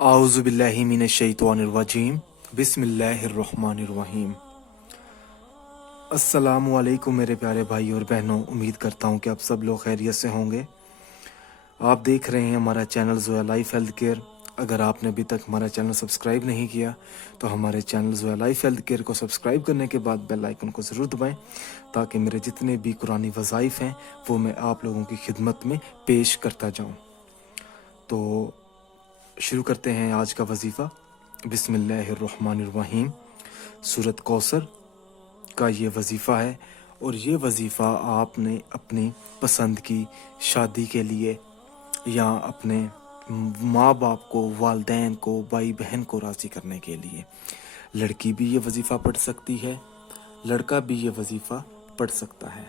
आऊज़ु बिल्लाहि मिनश शैतानिर रजीम बिस्मिल्लाहिर रहमानिर रहीम। अस्सलामु अलैकुम मेरे प्यारे भाई और बहनों, उम्मीद करता हूँ कि आप सब लोग खैरियत से होंगे। आप देख रहे हैं हमारा channel Zoya life health care. अगर आपने अभी तक हमारा चैनल सब्सक्राइब नहीं किया तो हमारे channel Zoya life health care को सब्सक्राइब करने के बाद बेल आइकन को ज़रूर दबाएं, ताकि मेरे जितने भी कुरानी वज़ाइफ हैं वो मैं आप लोगों की खिदमत में पेश करता जाऊँ। तो शुरू करते हैं आज का वजीफ़ा। बिस्मिल्लाहिर्रहमानिर्रहीम। सूरत कौसर का ये वजीफ़ा है, और ये वजीफ़ा आपने अपनी पसंद की शादी के लिए या अपने माँ बाप को, वालदैन को, भाई बहन को राज़ी करने के लिए, लड़की भी ये वजीफ़ा पढ़ सकती है, लड़का भी ये वजीफ़ा पढ़ सकता है।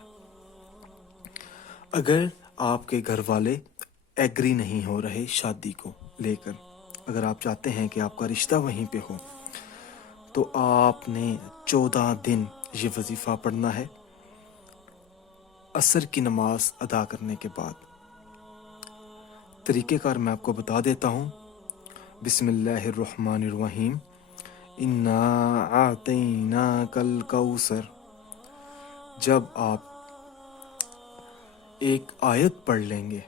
अगर आपके घर वाले एग्री नहीं हो रहे शादी को लेकर, अगर आप चाहते हैं कि आपका रिश्ता वहीं पे हो, तो आपने 14 दिन ये वजीफ़ा पढ़ना है असर की नमाज अदा करने के बाद। तरीक़ेकार मैं आपको बता देता हूँ। बिस्मिल्लाहिर्रहमानिर्रहीम। इन्ना आतैना कल कौसर। जब आप एक आयत पढ़ लेंगे,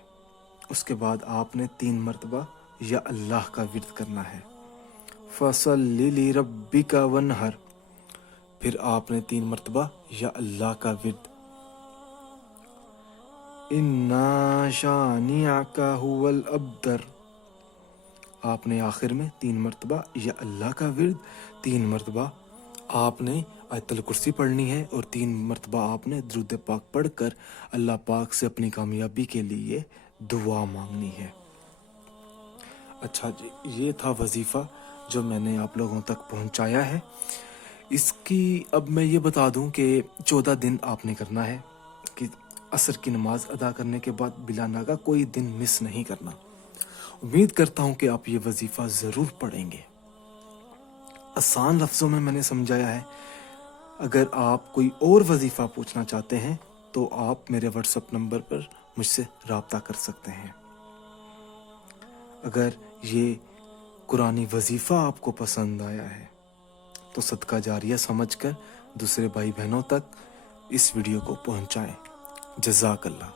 उसके बाद आपने 3 मरतबा या अल्लाह का विर्द करना है। फसल्लि लिरब्बिका वन्हर। फिर आपने 3 मरतबा या अल्लाह का विर्द। इन्ना शानिअका हुवल अब्तर। आपने आखिर में 3 मरतबा या अल्लाह का विर्द, 3 मरतबा आपने आयतुल कुर्सी पढ़नी है, और 3 मरतबा आपने दुरूद पाक पढ़कर अल्लाह पाक से अपनी कामयाबी के लिए दुआ मांगनी है। अच्छा जी, ये था वजीफ़ा जो मैंने आप लोगों तक पहुंचाया है। इसकी अब मैं ये बता दूं कि 14 दिन आपने करना है, कि असर की नमाज अदा करने के बाद बिला नागा कोई दिन मिस नहीं करना। उम्मीद करता हूं कि आप ये वजीफ़ा ज़रूर पढ़ेंगे। आसान लफ्ज़ों में मैंने समझाया है। अगर आप कोई और वजीफ़ा पूछना चाहते हैं तो आप मेरे व्हाट्सएप नंबर पर मुझसे रब्ता कर सकते हैं। अगर ये कुरानी वजीफ़ा आपको पसंद आया है तो सदका जारिया समझकर दूसरे भाई बहनों तक इस वीडियो को पहुंचाएं। जज़ाकल्लाह।